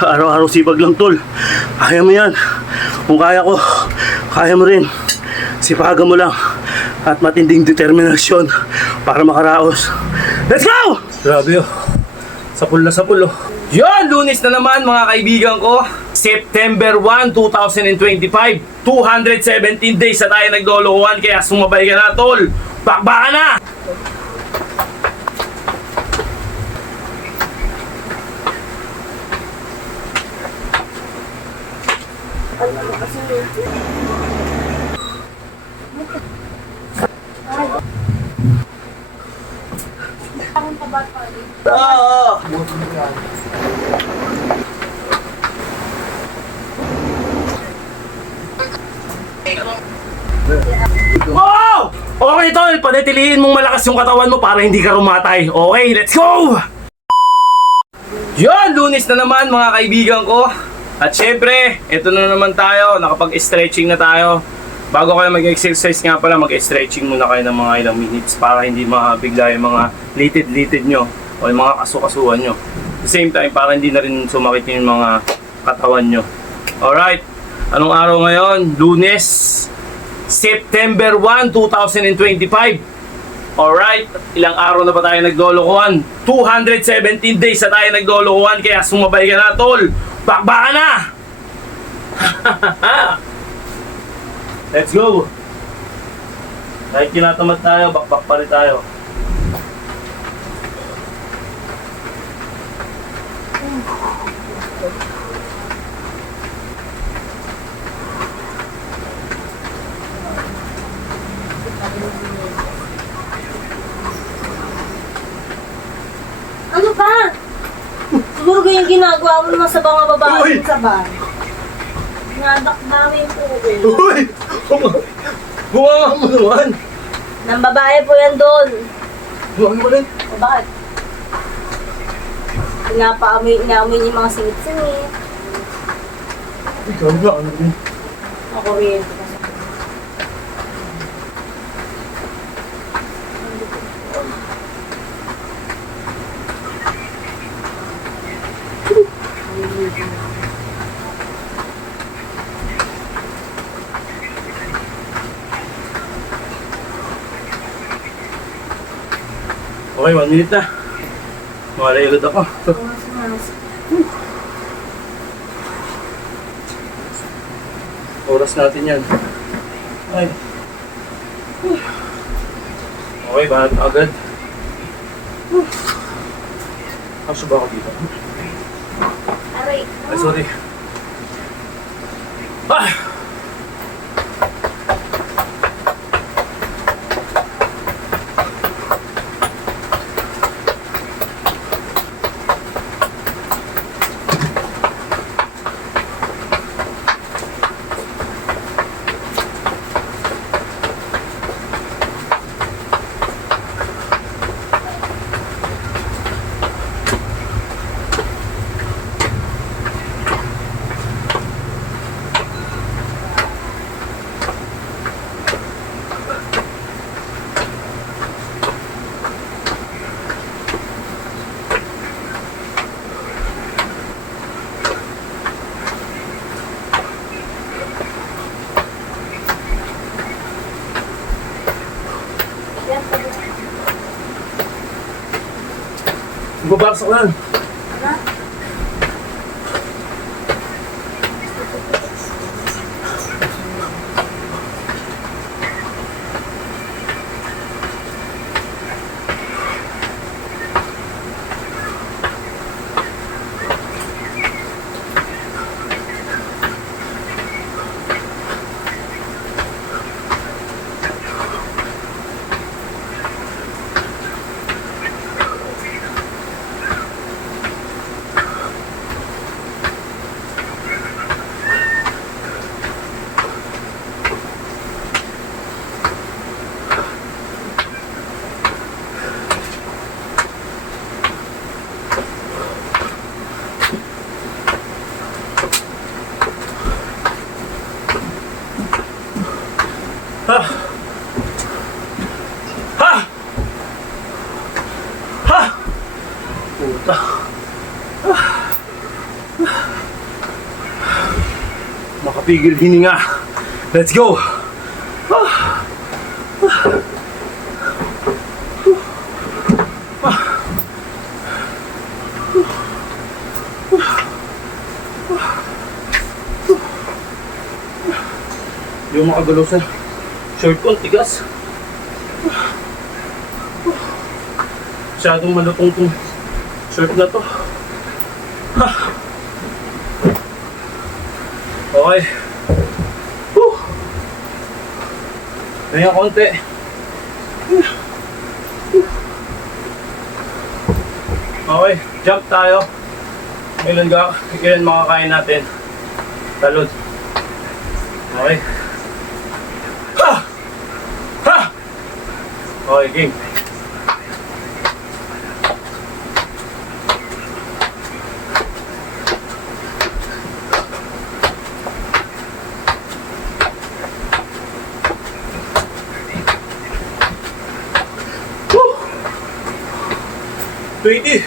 Araw-araw sipag lang, tol. Kaya mo yan. Kung kaya ko, kaya mo rin. Sipagan mo lang at matinding determinasyon para makaraos. Let's go! Grabe oh. Sapul na sapul oh. Yon, Lunes na naman mga kaibigan ko. September 1, 2025. 217 days na tayo naglolokohan, kaya sumabay ka na, tol. Bakbakan na! Wow! Okay, tol. Panatilihin mong malakas yung katawan mo para hindi ka rumatay. Okay, let's go! Yon, Lunes na naman mga kaibigan ko. At syempre, ito na naman tayo. Nakapag-stretching na tayo. Bago kayo mag-exercise nga pala, mag-stretching muna kayo ng mga ilang minutes para hindi mabigla yung mga litid-litid nyo o yung mga kasu-kasuhan nyo. At the same time, para hindi na rin sumakit yung mga katawan nyo. Alright, anong araw ngayon? Lunes, September 1, 2025. Alright, ilang araw na ba tayo naglolokohan? 217 days na tayo naglolokohan, kaya sumabay ka na, tol. Bakbakan na! Let's go! Kahit kinatamad tayo, bakbak pa rin tayo. Ano ba? Siguro ganyan ginagawa mo naman sa mga babae sa bahay. Nadakdami po eh. Uy! Buwangan mo naman! Nang babae po yan doon. Buwangan mo rin! O bakit? Inaamoy yung mga singit-singit. Ikaw ba? Ano rin? Ako rin. Okay, 1 minute na. Malayagod ako. Oras natin yan. Ay. Okay, bahat na agad. Kaso ba ako dito? Aray. Ay, sorry. Ah! Babaksak lang. mapigil hininga. Let's go! Yung makagalaw sa short ko, ang tigas. Masyadong malutong tong short na to. Okay. Ganyan konti. Okay, jump tayo. Kailan makakain natin? Talod. Okay. Ha! Ha! Okay, game. Woo! 20.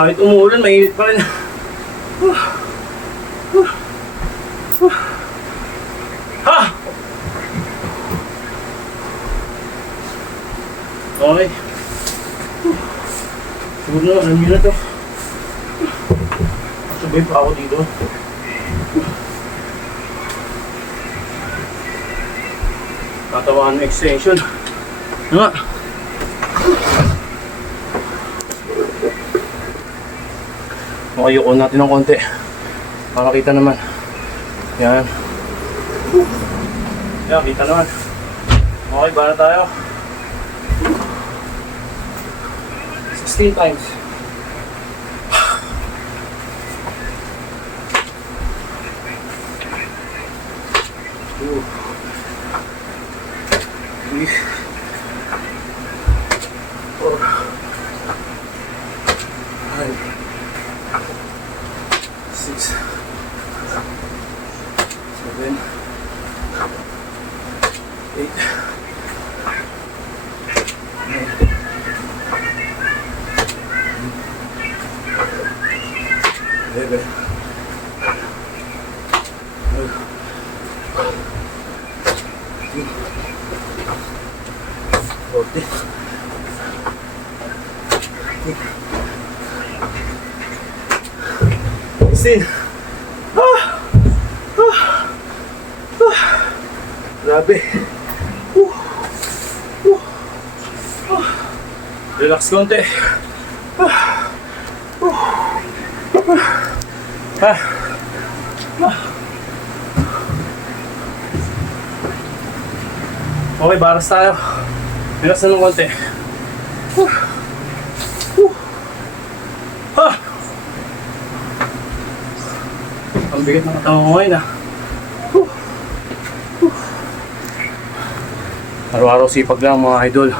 Kahit umuulan, mainit pa rin. Ha! Okay. Siguro na, alam nyo na to. Sabay pa ako dito. Tatawaan ng extension. Ano nga? Makayuko natin ng konti para kita naman. Yan. Yan, kita naman. Okay, bala tayo. 16 times. Ooh. 3, 4, 5, 6, 7, 8, 11, 14, 16. Grabe. Relax konti. Okay, baras tayo. Relax na ng konti. Ang bigat ng katawan ko ngayon, Araw-araw sipag lang, mga idol.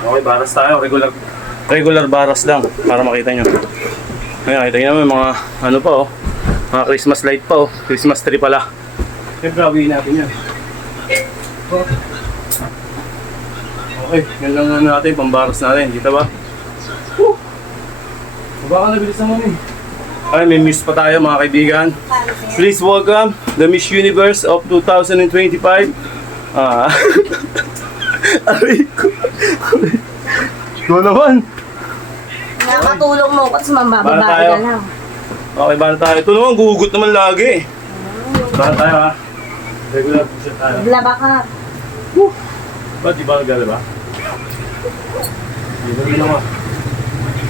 Okay, baras tayo. Regular baras lang para makita nyo. Ayan, kita nyo naman mga ano pa mga Christmas light pa Christmas tree pala. Siyempre, awiin natin yan. Okay, yun lang natin, pambaras natin. Kita ba? Baka nabilis naman Ay, may miss pa tayo mga kaibigan. Please welcome the Miss Universe of 2025. Aray ko. Ikaw naman. Nakakatulong mo kasi mambababa Bala tayo. ka lang. Okay, bala tayo. Ito naman, gugugot naman lagi. Bala tayo Regular push tayo. Maglaba ka. Ba't di ba naglalaba? Dito rin ako.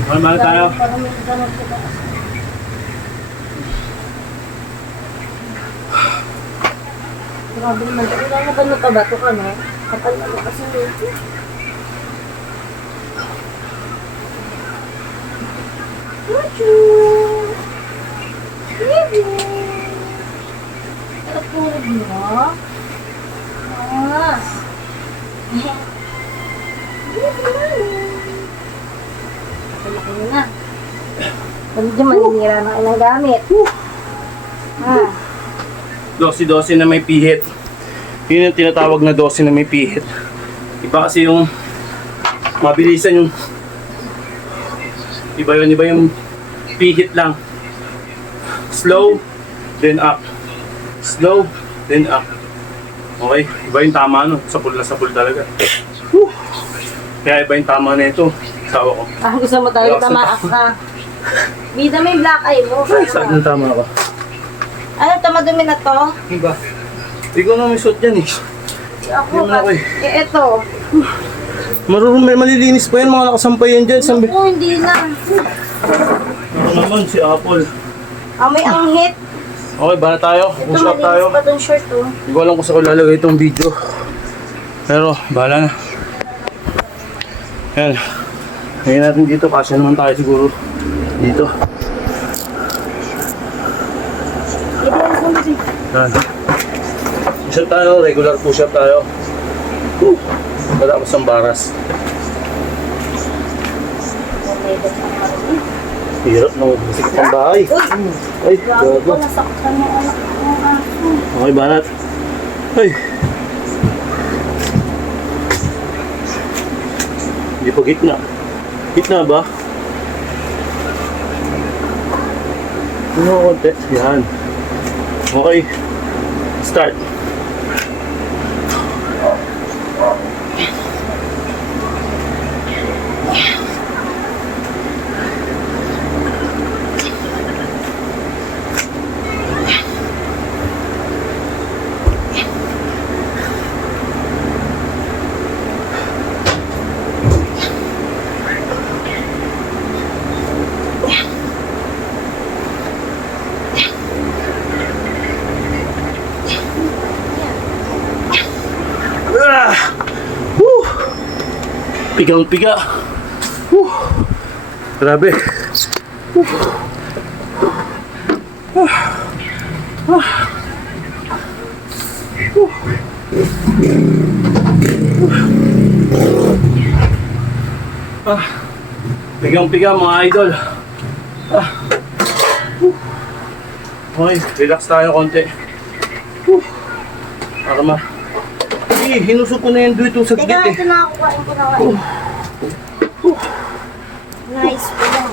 Bala tayo. Para may ganap ka. Grabe naman. Ilan na ba ito ka, no? Kapal na kasi nito. Ano? Ah. Laki mo na. Medyo maninira ng ilang gamit. Ah. Dosi-dosi na may pihit. Yun yung tinatawag na dosi na may pihit. Iba kasi yung mabilisan yung iba yung pihit lang. Slow, then up. Slow, then up. Okay, iba yung tama no. Sapul na sapul talaga. Whew. Kaya iba yung tama na ito. Sawa ko. Ah, gusto mo tayo Relax tamaak ka. Bida may black eye mo. Saan yung tama ko? Ano ito, madumi na to? Iba. Hindi ko na may suot yan eh. Ako Yun ba? ako eh. Ito. May malilinis pa yan, mga nakasampay yan dyan. Naku, hindi na. Ako naman, si Apple. Amoy ang hit. Okay, ba na tayo? Ito, Push up tayo. malinis pa tong short, oh. Hindi ko alam kung saan ko lalagay itong video. Pero, bahala na. Yan. Ngayon natin dito, kasi naman tayo siguro dito. Yan. Push up tayo, regular push up tayo. Wala ko sa baras. Hirap ng bisikit ng bahay. Ay, Gago gago. ko, nasaktan yung anak ng aso. Okay, banat. Ay. Hindi pa gitna. Gitna ba? Ano konti? Yan. Okay. Start. Ah! Woo! Pigang-piga. Woo! Grabe. Woo! Ah! Ah! Woo! Ah! Pigang-piga mga idol. Ah! Woo! Okay, relax tayo konti. Woo! Para ma... hinusok ko na yung duwito sa Teka, git eh. ito na ako kain ko na kain. Nice po lang.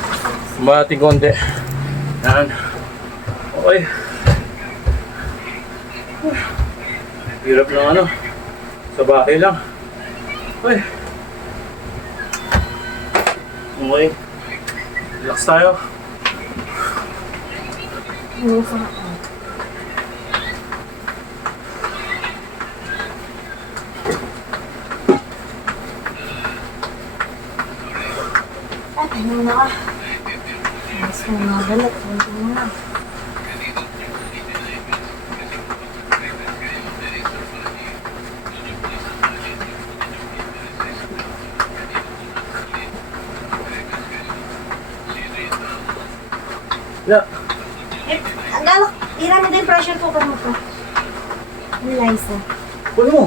Mating konti. Yan. Okay. Hirap lang ano. Sa bahay lang. Okay. Okay. Relax tayo. Minsan ako. Ay, ano na ka? Mas mo mga galat. Ano mo na? Yeah. Eh, ang galak. Irami din pressure cooker mo to. Ano, Liza? Kunin mo.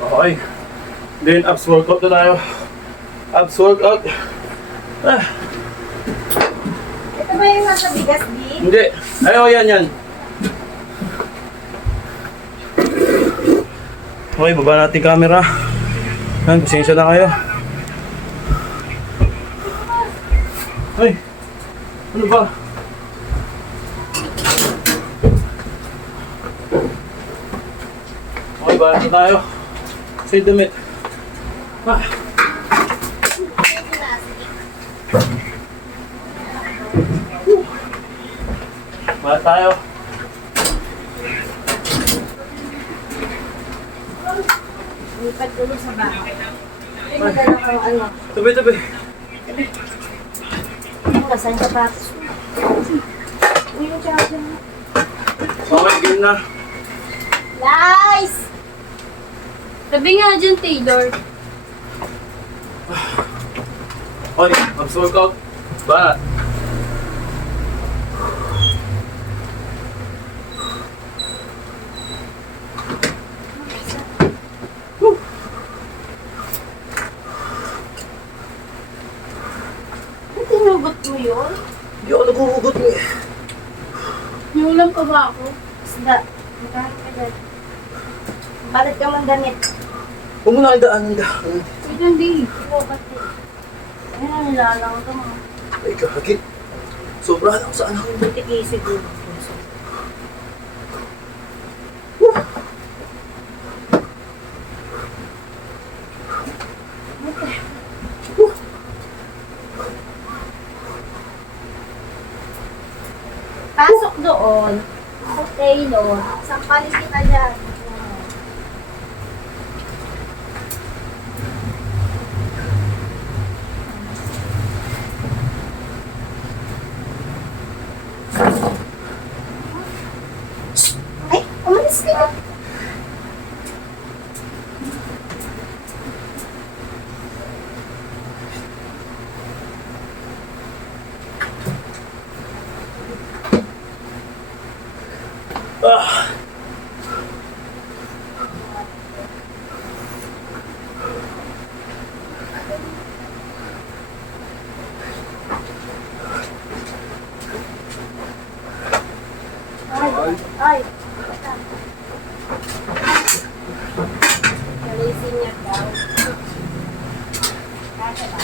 Okay. Then abs workout na tayo. Abs workout. Ah, Ito ba yung nasa bigas, D? hindi. Ay, oh, yan. Okay, baba natin camera. Yan, pasensya na kayo. Ay, ano ba? Okay, baba na tayo. Say damit. Ah. Baba tayo. Lipat ko sa bahay. Ay, magdala kang ano. Tabi. Ang kasang sapatos mo. Uy, yung charger mo. Okay, game na. Nice! Sabi nga dyan, Taylor. Okay, abs workout. Ba? Ba't tinugot mo yun? Hindi ako naguhugot mo eh. Yung lang pa ba ako? Isda. Magkano ka dyan? Balat ka man damit. Huwag mo na kayo daanan daanan. Wait lang, di. Oo, ba't di? Ayun ang nilalang ka mga. Ay, kakagit. Sobrahan ako sa anak ko. Buti siguro. Pasok doon. Taylor. Sampalin kita dyan. Ay, umalis ka. Ah! Ay, ay. Nalising niya daw. Kaya ba?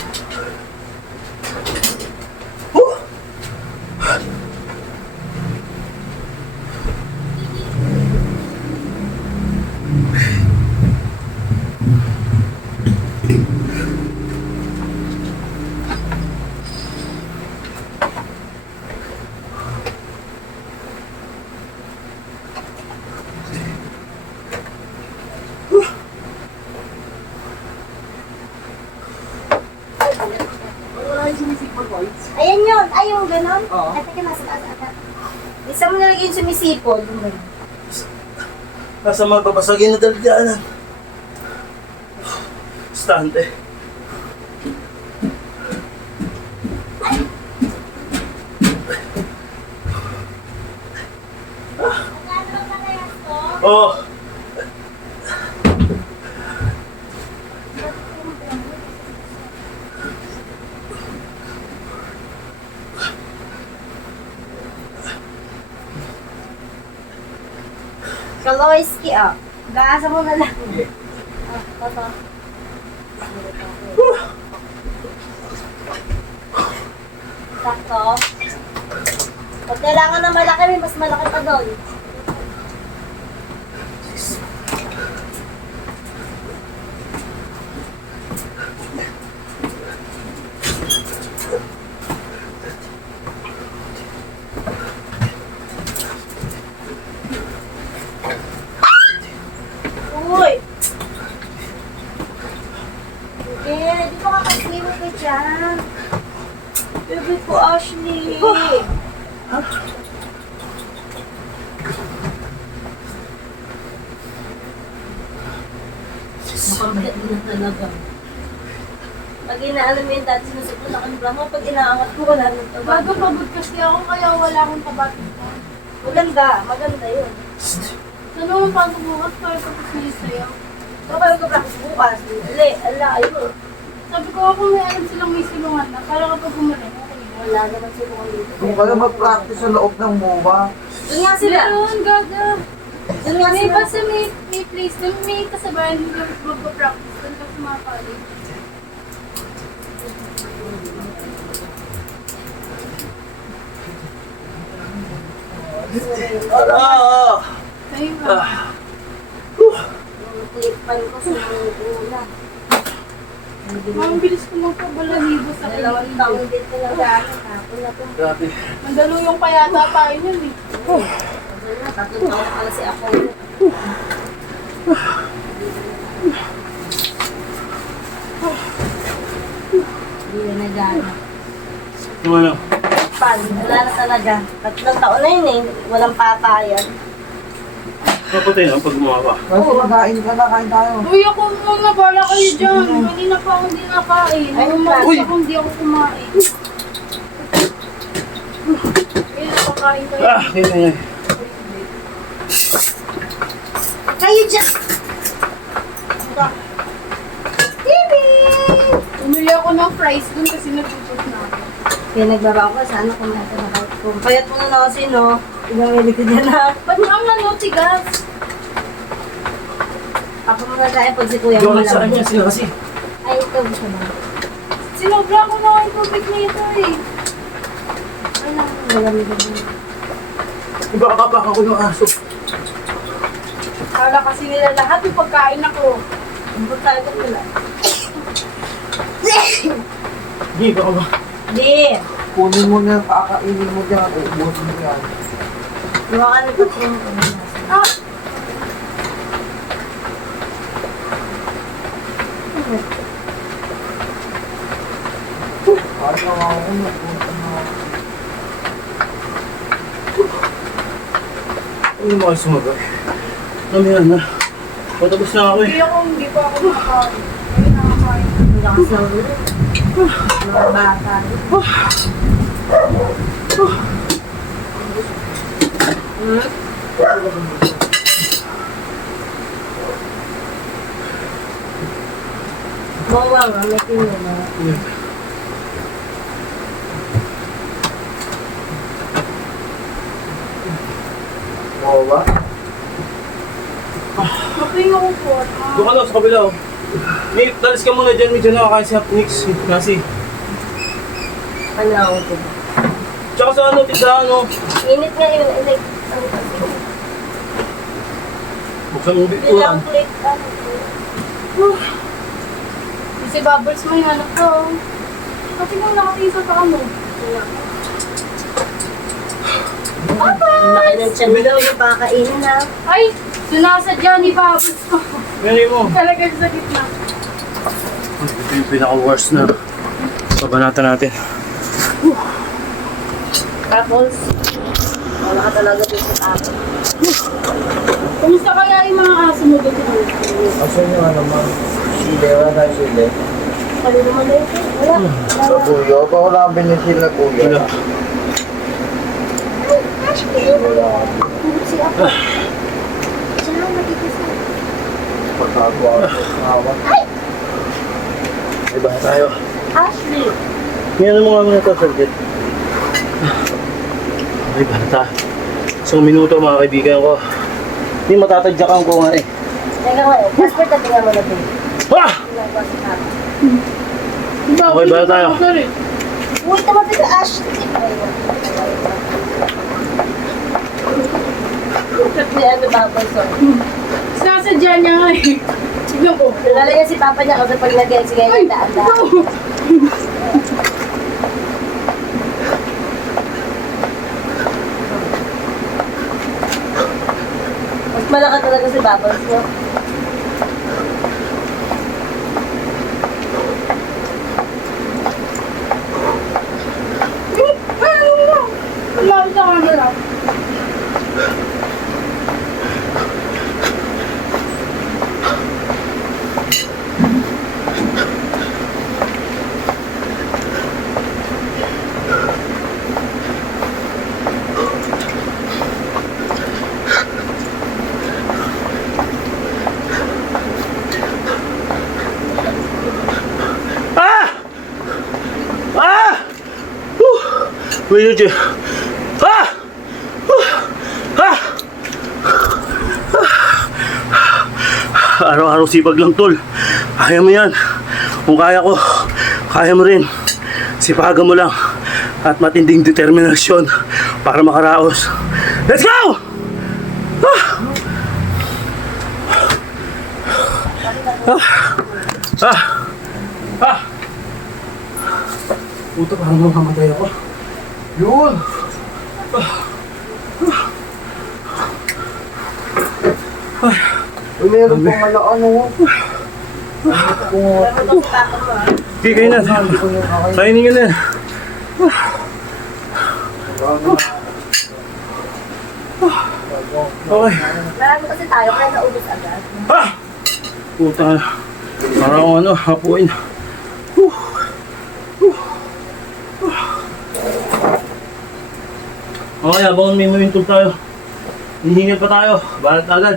Ayan yun. Ay, yung ganon. Oo. Ay, teka, nasa taas ata. Isa mo nalagay yung sumisipol. Yung ganon. Nasa mababasagin na dalgaanan. Stante. Oh! Kaloyski, ah. Gaasa mo na lang. Ah, toto. Sakto. Pag kailangan na malaki, may mas malaki pa doon. Uy! Okay, di ba kakaslimu ka dyan? Bebe ko, Ashley. Makabalat din na talaga. Pag inaano mo yung dati sinusupot ako ng bramo, pag inaangat ko, wala nang taba. Bago pagod kasi ako, kaya wala akong tabatin pa. Maganda, maganda yun. Ano ang pasok bukas para tapos na yung sayaw? So, kayo ka-practice bukas. Ala, ayun. Sabi ko ako may alam silang may silungan na para kapag gumaling, okay na. Wala naman sila kung dito. Kung kayo mag-practice sa loob ng MOBA, Doon nga sila. Meron, gaga. Doon nga May sila. basta may place doon, may kasabayan hindi kami magpa-practice doon kasi mga college. Ah! Ayun nga. Yung clip-pan ko sumuna. Ang bilis ko magpabalahibo sa Dalawang kilikili. taon din ko nag-aaral. Hapon na to. Grabe. Mandaluyong pa yata tayo yun eh. Ano na, 3 taon pala si ako. Hindi na nag-aaral. Yung ano? Japan. Wala na talaga. 3 taon na yun eh. Walang patayan. Mapatay na pag gumawa. Kasi magain ka na, kain tayo. Uy, ako muna, bala kayo dyan. Kanina pa ako hindi nakain. Ay, Umalis uy. ako, hindi ako kumain. Kaya napakain kayo. Ganyan. Kayo dyan! Baby! Umili ako ng fries dun kasi natutok na ako. Kaya nagbabaw ka, sana kumain ka na kahit kung payat mo na kasi, no? Ibang ko dyan na. Ba't ang ano, tigas? Ako muna tayo pag si kuya mo malamig. sila kasi. Ay, ito gusto ba? Sinobra ko na yung tubig nito eh. Ay, naku, malamig na. Iba kapak ako ng aso. Kala kasi nila lahat yung pagkain ako. Ang pagkain ko nila. Hindi, baka ba? Di! Kunin mo na, kakainin mo dyan. Ubusin mo yan. Diba ka nagpapin ko na. Ah! Ano ako, nagpunta na ako. Hindi mo kayo sumagot. Namihan na. Patapos na ako eh. Hindi pa ako nakakain. Hindi nakakain. Ang lakas ng ulo. Mga bata. Bawang, may tinula. Oo ba? Mapahinga ko po. Doon ka na sa kabila oh. Nick, talis ka muna dyan. Medyo nakakain si Nix. Nasi. Ano ako ito? Tsaka sa ano, tita ano. Init nga yun. Like, ano kasi? Buksan mo bituan. Bilang plate. Kasi bubbles mo yung anak ko. Kasi kung nakatingin sa paa mo. Ang laki ng tiyan mo daw yung pakainin na. Ay! Sinasadya ni bubbles ko. Ganyan mo. Talagang sa gitna. Ito yung pinaka-worst na pabanatan natin. Tapos, wala ka talaga dito sa tapo. Kumusta kaya yung mga aso mo dito? Asan yung ano man? Sile, wala tayo sile. Ano naman na ito? Wala. Sa kuya, pa wala kang binisil na kuya. Wala. Wala. Si Apo. Siya, magkikisa. Pagkagawa ko sa hawak. Iba na tayo. Ashley. Ngayon mo nga muna ito, Sergit. Ay, bata. Isang minuto mga kaibigan ko. Hindi matatadyakan ko nga eh. Teka nga eh. Jasper, tatingan mo na din. Ah! Ginagawa sa tapo. Okay, bala tayo. Uy, tamatay ka, Ashley. Ni ano babas oh. Sinasadya niya nga eh. Tignan ko. Lalagyan si Papa niya kasi pag nag-exig ngayon, daan-daan. Mas malaki talaga si Bubbles, no? Lalo sa camera. Ah! Ah! Wait, wait, ah! Ah! Araw-araw sipag lang, tol. Kaya mo yan. Kung kaya ko, kaya mo rin. Sipagan mo lang at matinding determinasyon para makaraos. Let's go! Ah! Ah! Ah! Ah! Puto, parang mamamatay ako. Yun! Uy, meron pang malaan oh. Pero ito si Papa mo, ah. Okay, kayo na. Kainin nyo na. Okay. Marami kasi tayo, kaya naubos agad. Ah! Puta na. Parang ano, hapuin. Okay, habang may momentum tayo. Hihingal pa tayo. Balat agad.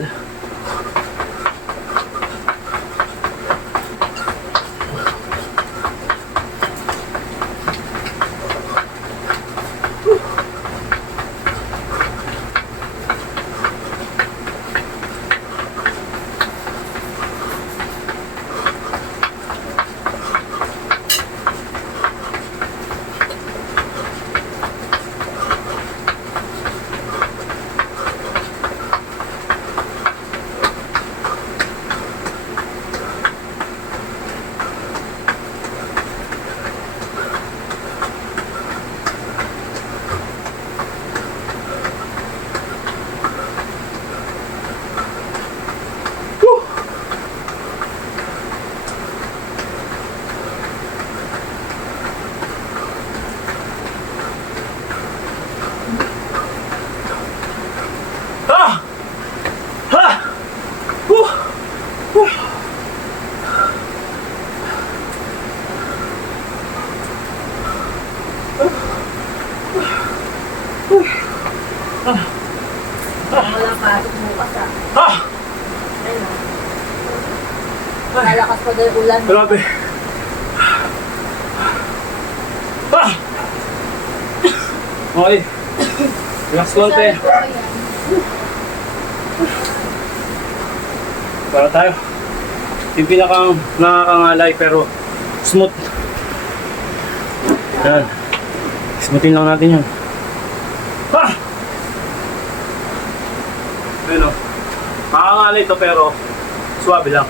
Ah! Ha! Wala pasok bukas ah. Ha! Ayun ah. Malakas pa daw yung ulan. Grabe. Ah! Okay. Relax konti. Para tayo. Yung pinakang nakakangalay pero smooth. Yan. Smoothin lang natin yan. Ah! Ayun o. Nakakangalay ito pero swabe lang.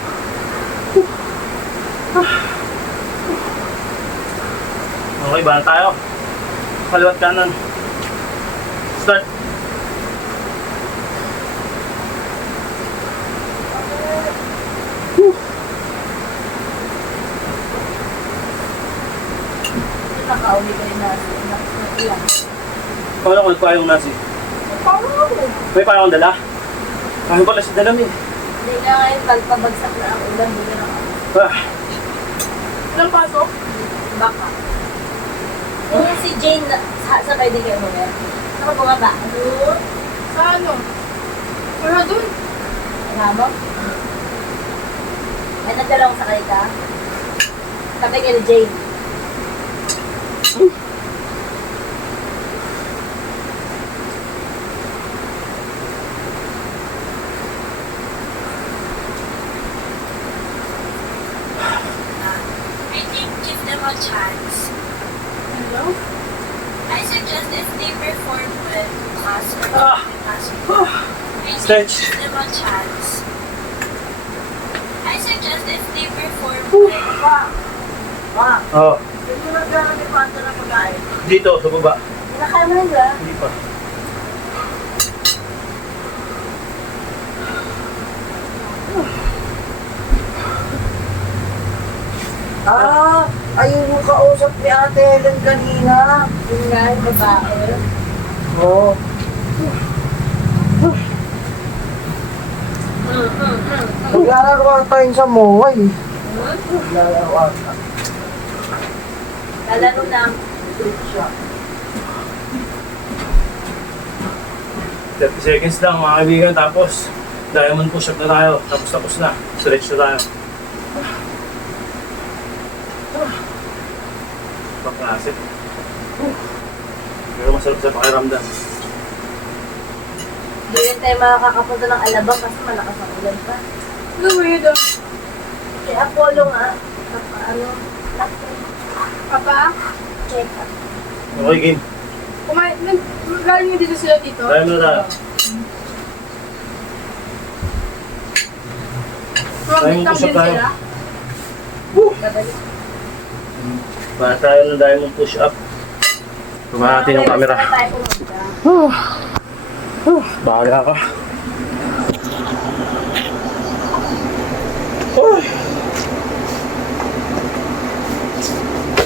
Okay, bahala tayo. Kaliwat kanan. Start. Nakauwi kayo na ulan. Paano kung nagpayong nasi? Paano ako? May parang dala? Kaya pala si dalam eh. Hindi na ngayon pagpabagsak na ang ulan. Hindi na ako. Ah, Walang pasok? Baka. Yung si Jane, sa pwede kayo mo yan? Saka bumaba? Doon? Sa ano? Pero dun. Ano mo? May nagdala ko sa ka. Sabi kayo ni Jane. I think give them a chance. Hello? I suggest if they perform well in class or Ah. in classroom, I think Stretch. give them a chance. I suggest if they perform well. oh. Hindi mo nagdala ni Panta na pagkain. Dito, sa baba. Nakaya mo rin ba? Hindi pa. Ayun yung kausap ni Ate Helen kanina. Yung nga, yung babae. Oo. Maglalaro tayo sa MOA eh. Maglalaro ata. Lalaro na. 30 seconds lang mga kaibigan, tapos diamond push-up na tayo. Tapos na. Stretch na tayo. Paklase. Pero masarap sa pakiramdam. Hindi rin tayo makakapunta ng Alabang kasi malakas ang ulan pa. Ano ba yun doon? Si Apollo nga. Ano? Papa? Check up. Okay, game. Galing mo dito sila dito? Diamond na tayo. Mag-meet lang push-up din tayo. sila? Babalik. Para tayo ng diamond push-up. Pumahati ng camera. Saan tayo pumunta? Bahala ka.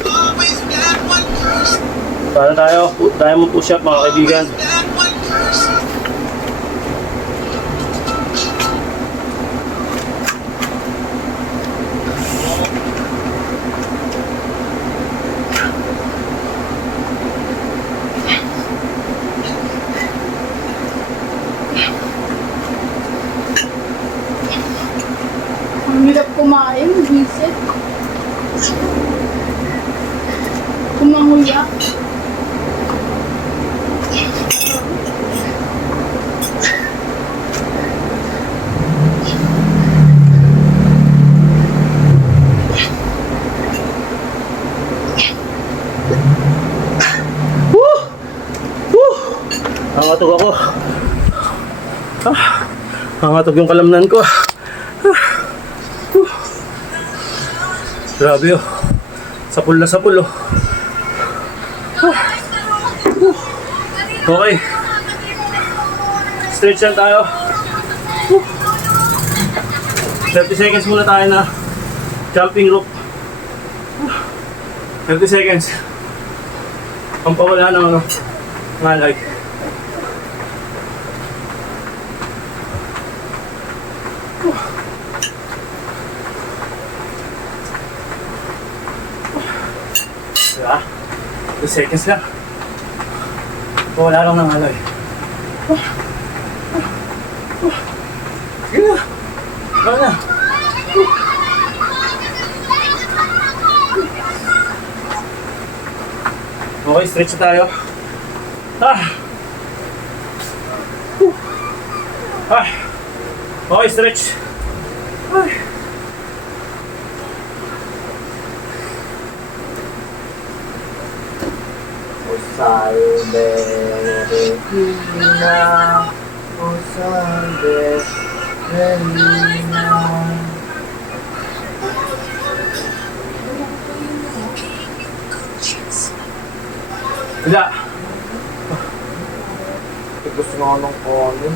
Always got one person. Para tayo mo push up mga kaibigan. Ang hirap kumain, visit. Kumanguya. Nangatog ako. Nangatog yung kalamnan ko. Grabe oh. Sapul na sapul oh. Okay. Stretch lang tayo. 30 seconds muna tayo na jumping rope. 30 seconds. Pampawala ng ano, ngalay. Diba? 2 seconds lang. Wala lang ng alay. Sige na. Wala na. Okay, stretch na tayo. Okay, stretch. Salve Regina, O salve Regina. Wala. Gusto nga ng kanin.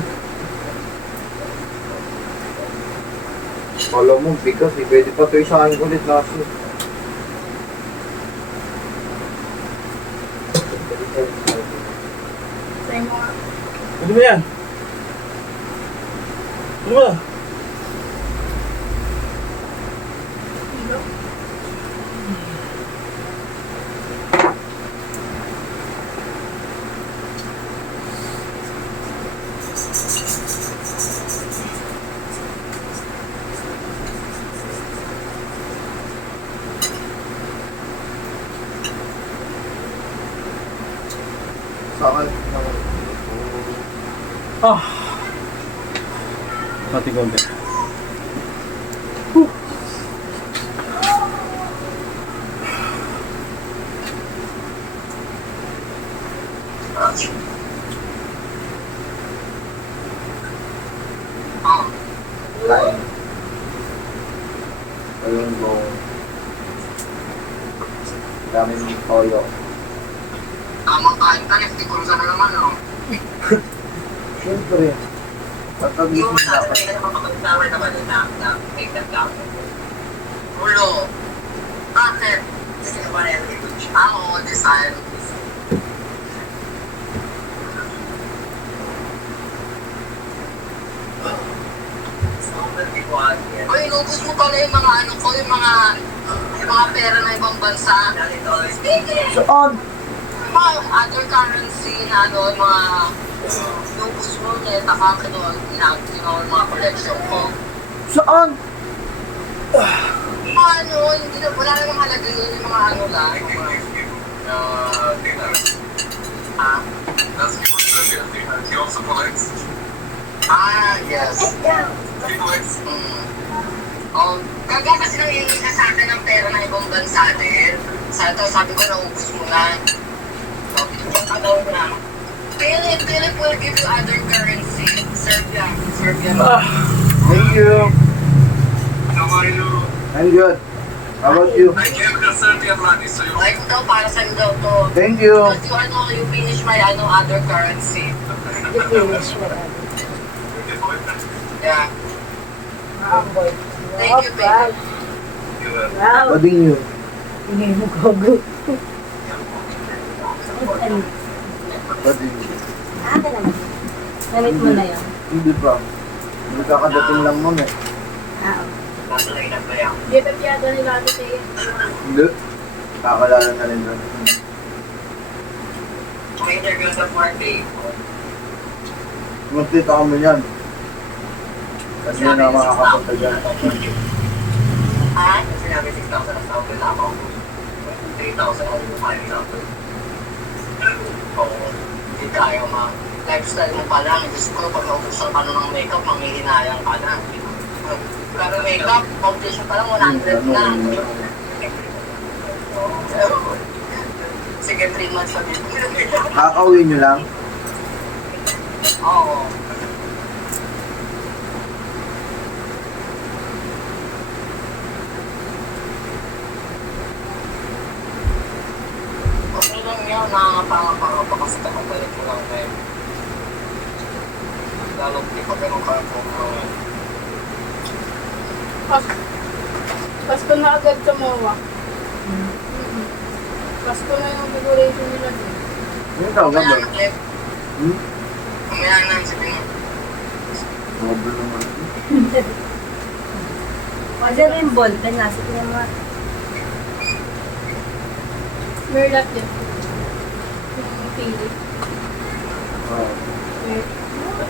Alam mo, bigas eh. Pwede pa ito sa akin ulit nasi. Try mo nga. Ano ba yan? Ano ba? Hilo. Sa akin. Pati konti. Kain. Ayun mo. Daming toyo. Tamang kain ka, lefty cruise na naman, no? Siyempre. Pagkagising Yung dapat. natin na mapag-tower naman na make that down. Ulo. Bakit? Kasi ba rin? Ako, design. Uy, inubos mo pala yung mga ano ko, yung mga pera na ibang bansa. Speaking! Saan? Mga other currency na ano, yung mga inubos mo niya, taka ka doon, yung mga collection ko. Saan? Mga ano, hindi na, wala namang halaga yun, yung mga ano lang. Ah? Ah, yes. Oh, kaya kasi nangyayari ka sa akin ng pera ng ibang bansa din. Sabi ko, naubos mo na. Sabi ko, pagkagaw na. Philip will give you other currency. Serbia. Thank you. I'm good. How about you? Like daw, para sa'yo daw to. Thank you. Because you finish my other currency. You finish mo na. Yeah. Thank you, babe. Wow. Bading yun. Hindi mo gago. Ano? Pwede. Akin na. Namit mo na yun. Hindi pa. Magkakadating lang mo eh. Ah, Di ba piyada nila ate Tia? Hindi. Kakalala na rin doon. May interview sa party. Magtita kami yan. Kasi yun na makakapunta dyan. Ah? Sinabi 6,000 ang tawag nila ako. 3,000 ang bumayo na ako. Oo. Hindi kaya ma. Lifestyle mo pa lang. Diyos ko, pag naubusan ka ng makeup, manghihinayang ka na. Grabe makeup, foundation pa lang 100 na. Sige, 3 months na dito. Kakauwi nyo lang. Oo. Okay lang yan, nakakapangapanga pa kasi kapabalik mo lang eh. Lalo di pa ganun ka po. Pasko na agad sa MOA. Pasko na yung decoration nila din. Yung tawag ba? Mamaya na, Clip. Hmm? Mamaya na, sabi mo. Sobrang naman. order mo yung ballpen. Nasa niya mga... Merlat din. Yung pili. Oo.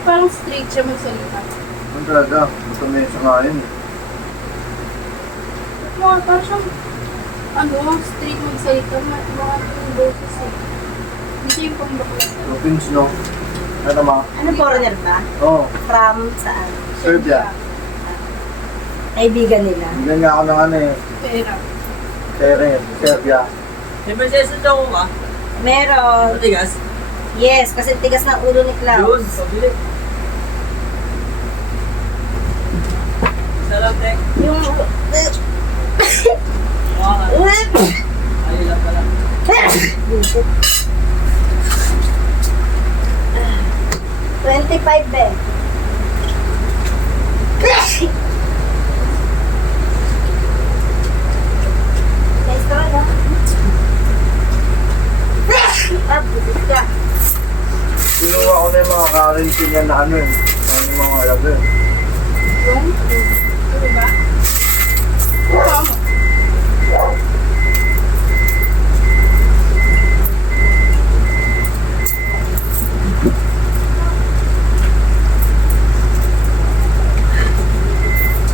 Parang straight siya magsalita. Ano talaga? Gusto mo yung sangayon eh. Parang siyang straight magsalita. Mga yung boses eh. Hindi siya yung pambaklas. Philippines, no? Ano ma? Ano foreigner ba? Oo. From saan? Serbia. Kaibigan nila. Bigyan nga ako ng ano eh. Pera. Serbia. May prinsesa daw ba? Meron. Matigas? Yes, kasi tigas ng ulo ni Yun, Klaus. pabili. Sarap, Tek. Yung... Mukha ka. Ayun lang pala. 25 be. Nice to no? Ah, busit ka. Kinuha ko na yung mga currency niya na ano eh. Ano yung mga alaga eh. Yung? Ano ba? Mukha mo.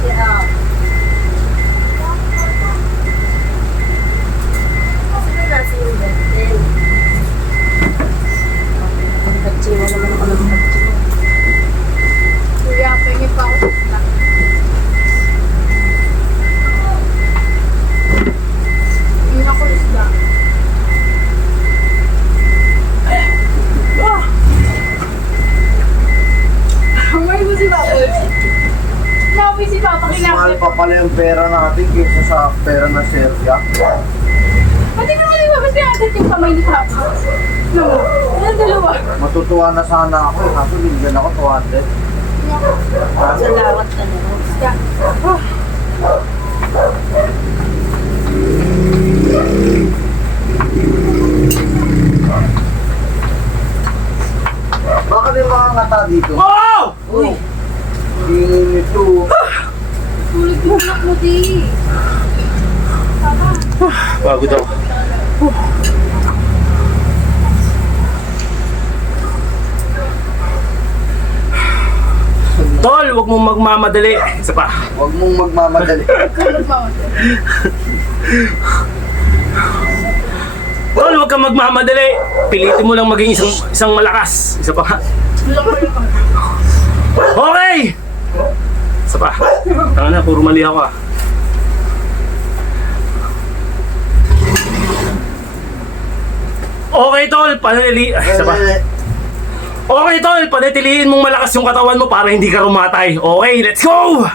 Yeah. Sino nasa yung benten? Nagpachino naman ako ng pachino. Kuya, pengi pa ako. Yun ako isda. Amoy mo si Papa. Nauwi si Papa Mas mahal kinakit. pa pala yung pera natin kaysa sa pera ng Serbia. Pati mo naman ibabas niya agad yung kamay ni Papa. No, yan dalawa. Matutuwa na sana ako. Kaso bigyan ako 200. Salamat ka naman. Isda. Baka may mga ngata dito. Oh! Uy, Hindi nito. Tulog yung anak mo di. Papa. Pagod ako. Tol, wag mong magmamadali. Isa pa. Huwag mong magmamadali. Tulog mo. Tol, wag kang magmamadali. Pilitin mo lang maging isang malakas. Isa pa. Okay! Isa pa. Tanga na, puro mali ako ah. Okay, Tol, isa pa. Okay, Tol, panatilihin mong malakas yung katawan mo para hindi ka rumatay. Okay, let's go!